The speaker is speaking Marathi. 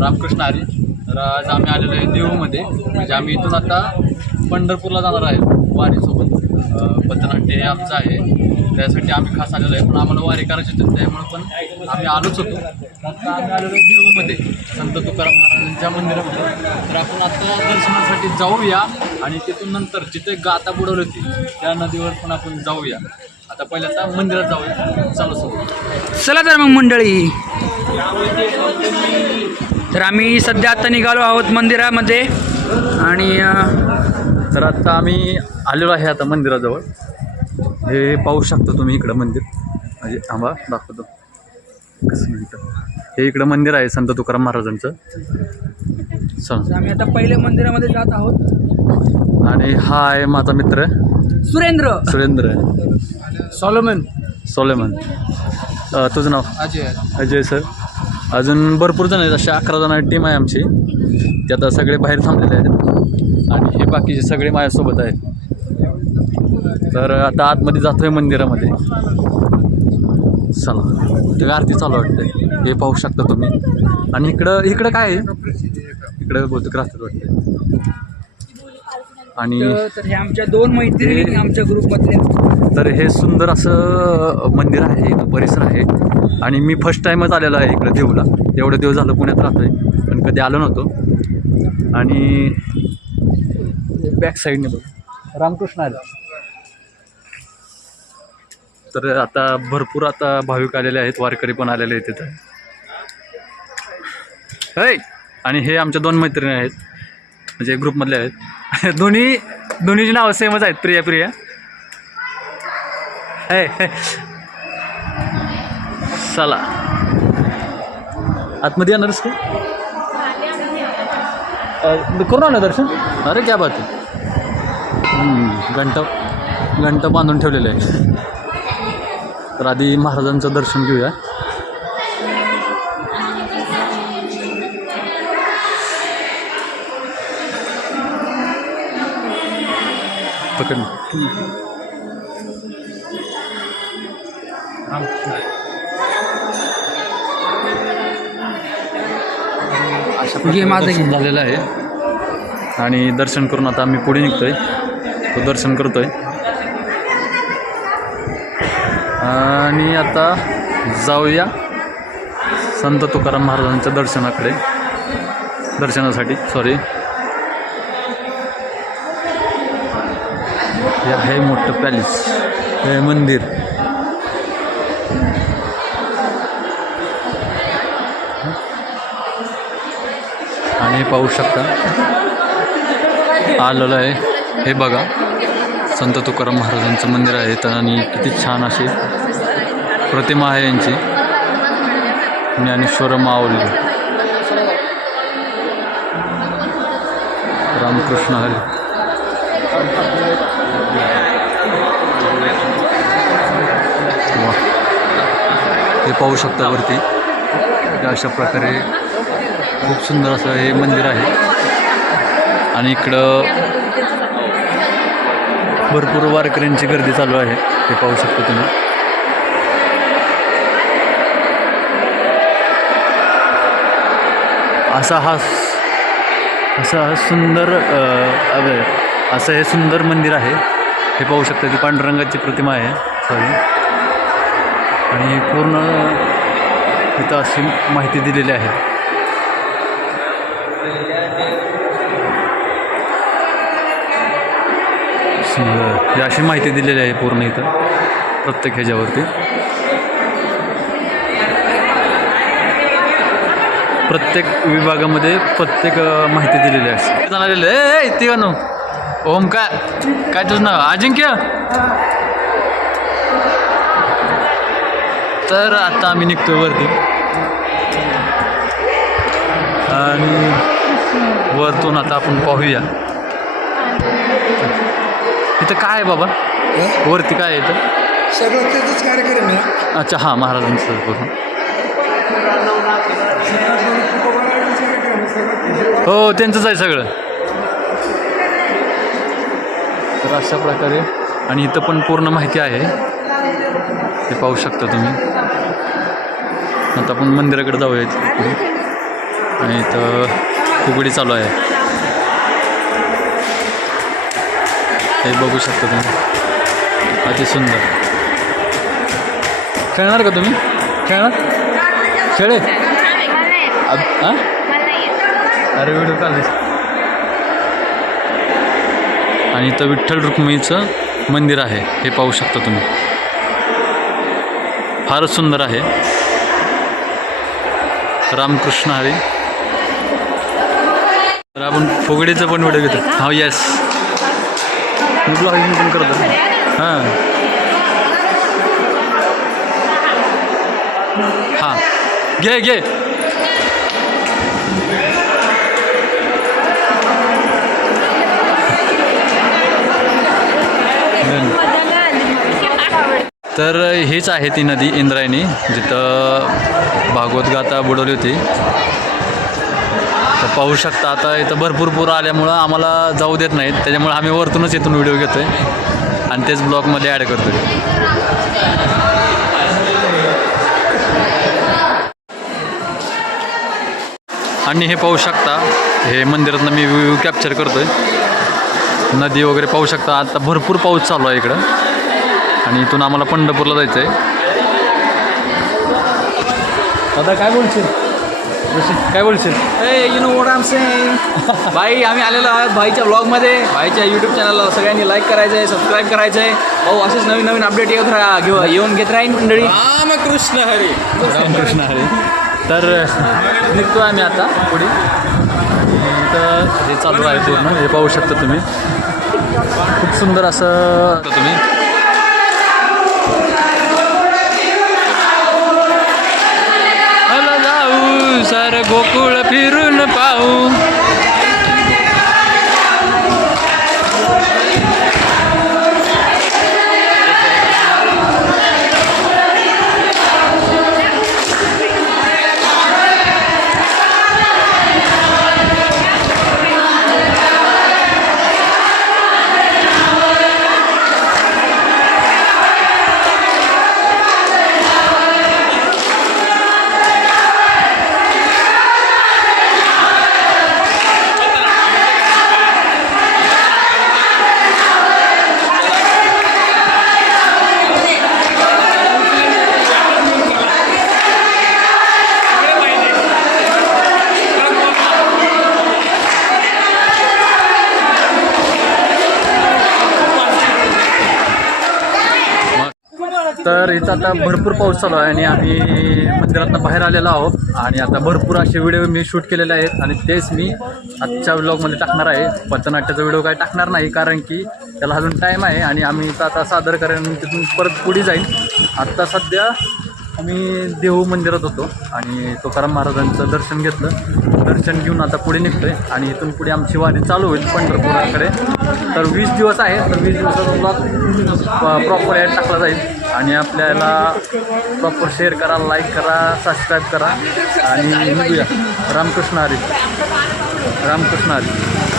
रामकृष्ण हरी. तर आज आम्ही आलेलो आहे देऊमध्ये. म्हणजे आम्ही इथून आता पंढरपूरला जाणार आहे वारीसोबत. पथनाट्य हे आमचं आहे, त्यासाठी आम्ही खास आलेलो आहे. पण आम्हाला वारी करायची होती, त्यामुळे पण आम्ही आलोच होतो. आता आम्ही आलेलो आहे देऊमध्ये संत तुकाराम महाराजांच्या मंदिरामध्ये. तर आपण आता दर्शनासाठी जाऊया आणि तिथून नंतर जिथे गाथा बुडवली होती त्या नदीवर पण आपण जाऊया. आता पहिल्यांदा मंदिरात जाऊया. चला तर मग मंडळी, तर आम्ही सध्या आता निघालो आहोत मंदिरामध्ये. आणि तर आता आम्ही आलेलो आहे आता मंदिराजवळ. हे पाहू शकता तुम्ही इकडं मंदिर. म्हणजे थांबा दाखवतो कसं मिनिटं. हे इकडं मंदिर आहे संत तुकाराम महाराजांचं. चला आम्ही आता पहिले मंदिरामध्ये जात आहोत. आणि हा आहे माझा मित्र सुरेंद्र सोलेमन. तुझं नाव? अजय सर. अजून भरपूर जण आहेत, अशा 11 जणांची टीम आहे आमची. ते आता सगळे बाहेर थांबलेले आहेत आणि हे बाकीचे सगळे माझ्यासोबत आहेत. तर आता आतमध्ये जातोय मंदिरामध्ये. चला, ते आरती चालू वाटते. हे पाहू शकता तुम्ही. आणि इकडं काय आहे? इकडं बहुतेक राहतात वाटते. आणि तर हे आमच्या 2 मैत्रिणी आमच्या ग्रुपमधल्या. तर हे सुंदर असं मंदिर आहे, परिसर आहे. आणि मी फर्स्ट टाईमच आलेलो आहे इकडे देऊला. एवढे दिवस झालं पुण्यात राहतोय पण कधी आलो नव्हतो. आणि बॅक साईडने बघ रामकृष्ण आला. तर आता भरपूर आता भाविक आलेले आहेत, वारकरी पण आलेले आहेत तिथं. हे आणि हे आमच्या 2 मैत्रिणी आहेत, म्हणजे ग्रुपमधले आहेत. दोन्हीची नावं सेमच आहेत, प्रिया. हे चला आतमध्ये येणारच का? करू ना दर्शन. अरे क्या बात आहे. घंटा बांधून ठेवलेलं आहे. तर आधी महाराजांचं दर्शन घेऊया. पकड. दर्शन झालेलं आहे आणि दर्शन करून आता आम्ही पुढे निघतोय. तो दर्शन करतोय आणि आता जाऊया संत तुकाराम महाराजांच्या दर्शनासाठी. हे आहे मोठं पॅलेस, हे मंदिर. आणि पाहू शकता आलेलं आहे. हे बघा संत तुकाराम महाराजांचं मंदिर आहे. आणि किती छान अशी प्रतिमा आहे यांची. ज्ञानेश्वर माऊली. रामकृष्ण हरी. हे पाहू शकता वरती. अशा प्रकारे खूप सुंदर असं हे मंदिर आहे. आणि इकडं भरपूर वारकऱ्यांची गर्दी चालू आहे. हे पाहू शकता तुम्ही. असं हे सुंदर मंदिर आहे. हे पाहू शकता. ती पांडुरंगाची प्रतिमा आहे. आणि पूर्ण इथं अशी माहिती दिलेली आहे. सुंदर ही अशी माहिती दिलेली आहे पूर्ण इथं प्रत्येक ह्याच्यावरती. प्रत्येक विभागामध्ये प्रत्येक माहिती दिलेली आहे. झालेलं आहे ती गाणं. ओम काय तुझं नाव? अजिंक्य. तर आता आम्ही निघतोय वरती आणि वरतून आता आपण पाहूया इथं काय आहे बाबा. वरती काय आहे इथं? सगळं त्याचाच कार्यक्रम आहे. अच्छा, हां, महाराजांचं करून. हो, त्यांचंच आहे सगळं. तर अशा प्रकारे. आणि इथं पण पूर्ण माहिती आहे, ते पाहू शकता तुम्ही. आता आपण मंदिराकडे जाऊया इथे. आणि इथं फुगडी चालू आहे, हे बघू शकता तुम्ही, अति सुंदर. खेळणार का तुम्ही? खेळणार? खेळे हां? अरे व्हिडिओ काढले. आणि इथं विठ्ठल रुक्मिणीचं मंदिर आहे, हे पाहू शकता तुम्ही, फारच सुंदर आहे. रामकृष्ण हरी. तर आपण फुगडीचं पण व्हिडिओ घेतो. हा येस, ब्लॉगिंग पण करतो. हां हां, घे. तर हीच आहे ती नदी इंद्रायणी, जिथं भागवत गाथा बुडवली होती. तर पाहू शकता आता इथं भरपूर पूर आल्यामुळं आम्हाला जाऊ देत नाहीत, त्याच्यामुळे आम्ही वरतूनच इथून व्हिडिओ घेतो आहे आणि तेच ब्लॉगमध्ये ॲड करतो आहे. आणि हे पाहू शकता, हे मंदिरातनं मी व्ह्यू कॅप्चर करतो आहे. नदी वगैरे पाहू शकता. आता भरपूर पाऊस चालू आहे इकडं आणि इथून आम्हाला पंढरपूरला जायचं आहे. आता काय बोलशील? काय बोलशील? You know what I am saying. भाई आम्ही आलेलो आहोत भाईच्या ब्लॉगमध्ये. भाईच्या यूट्यूब चॅनलला सगळ्यांनी लाईक करायचं आहे, सबस्क्राईब करायचं आहे. भाऊ असेच नवीन अपडेट येऊन घेत राहीन मंडळी. रामकृष्ण हरी. रामकृष्ण हरी. तर निघतो आम्ही आता पुढे. तर हे चालू आहे पूर्ण, हे पाहू शकता तुम्ही, खूप सुंदर असं तुम्ही. जाऊ सर गोकुळ फिरून पाहू. तर इथं आता भरपूर पाऊस चालू आहे आणि आम्ही मंदिरातनं बाहेर आलेलो आहोत. आणि आता भरपूर असे व्हिडिओ मी शूट केलेले आहेत आणि तेच मी आजच्या व्लॉगमध्ये टाकणार आहे. पथनाट्याचा व्हिडिओ काय टाकणार नाही, कारण की त्याला अजून टाईम आहे आणि आम्ही इथं आता सादर करेन, तिथून परत पुढे जाईल. आत्ता सध्या आम्ही देहू मंदिरात होतो आणि तुकाराम महाराजांचं दर्शन घेतलं. दर्शन घेऊन आता पुढे निघतो आहे आणि इथून पुढे आमची वारी चालू होईल पंढरपुराकडे. तर 20 दिवस आहे, तर 20 दिवसाचा ब्लॉग प्रॉपर ॲड टाकला जाईल आणि आपल्याला प्रॉपर शेअर करा, लाईक करा, सबस्क्राईब करा आणि निघूया. रामकृष्ण हरी. रामकृष्ण हरी.